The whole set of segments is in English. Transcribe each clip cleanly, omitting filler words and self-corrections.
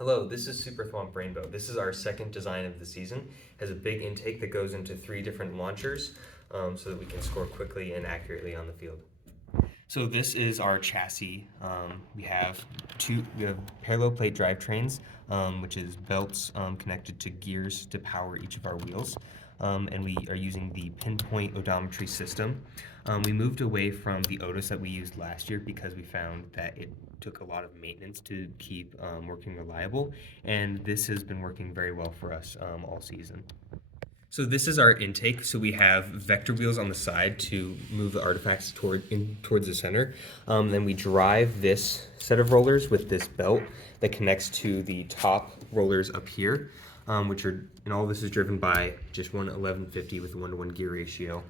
Hello, this is Super Thwomp Rainbow. This is our second design of the season. It has a big intake that goes into 3 different launchers so that we can score quickly and accurately on the field. So this is our chassis. We have parallel plate drivetrains, which is belts connected to gears to power each of our wheels. And we are using the pinpoint odometry system. We moved away from the Otis that we used last year because we found that it took a lot of maintenance to keep working reliable, and this has been working very well for us all season. So this is our intake. So we have vector wheels on the side to move the artifacts towards the center. Then we drive this set of rollers with this belt that connects to the top rollers up here, and all this is driven by just one 1150 with a 1-to-1 gear ratio.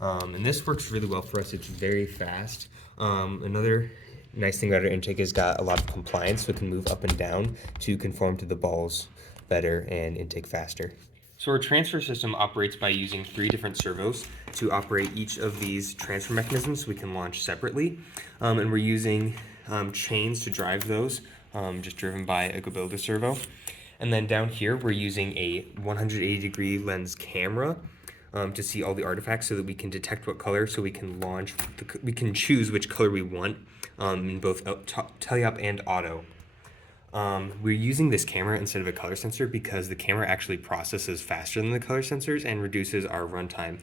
And this works really well for us. It's very fast. Another nice thing about our intake is got a lot of compliance, so it can move up and down to conform to the balls better and intake faster. So our transfer system operates by using 3 different servos to operate each of these transfer mechanisms so we can launch separately. And we're using chains to drive those, just driven by a Gobilda servo. And then down here we're using a 180-degree lens camera to see all the artifacts so that we can detect what color, so we can we can choose which color we want in both teleop and auto. We're using this camera instead of a color sensor because the camera actually processes faster than the color sensors and reduces our runtime,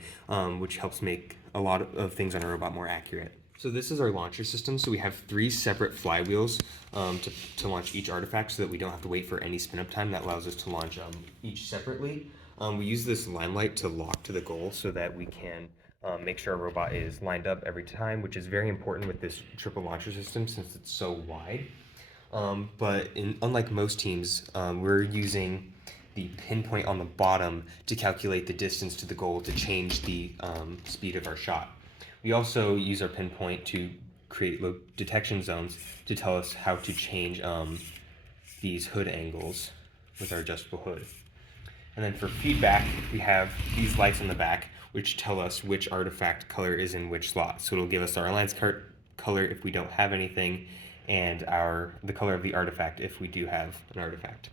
which helps make a lot of things on a robot more accurate. So this is our launcher system. So we have 3 separate flywheels to launch each artifact so that we don't have to wait for any spin up time. That allows us to launch each separately. We use this limelight to lock to the goal so that we can make sure our robot is lined up every time, which is very important with this triple launcher system since it's so wide. But unlike most teams, we're using the pinpoint on the bottom to calculate the distance to the goal to change the speed of our shot. We also use our pinpoint to create detection zones to tell us how to change these hood angles with our adjustable hood. And then for feedback, we have these lights on the back which tell us which artifact color is in which slot. So it'll give us our alliance color if we don't have anything, and the color of the artifact if we do have an artifact.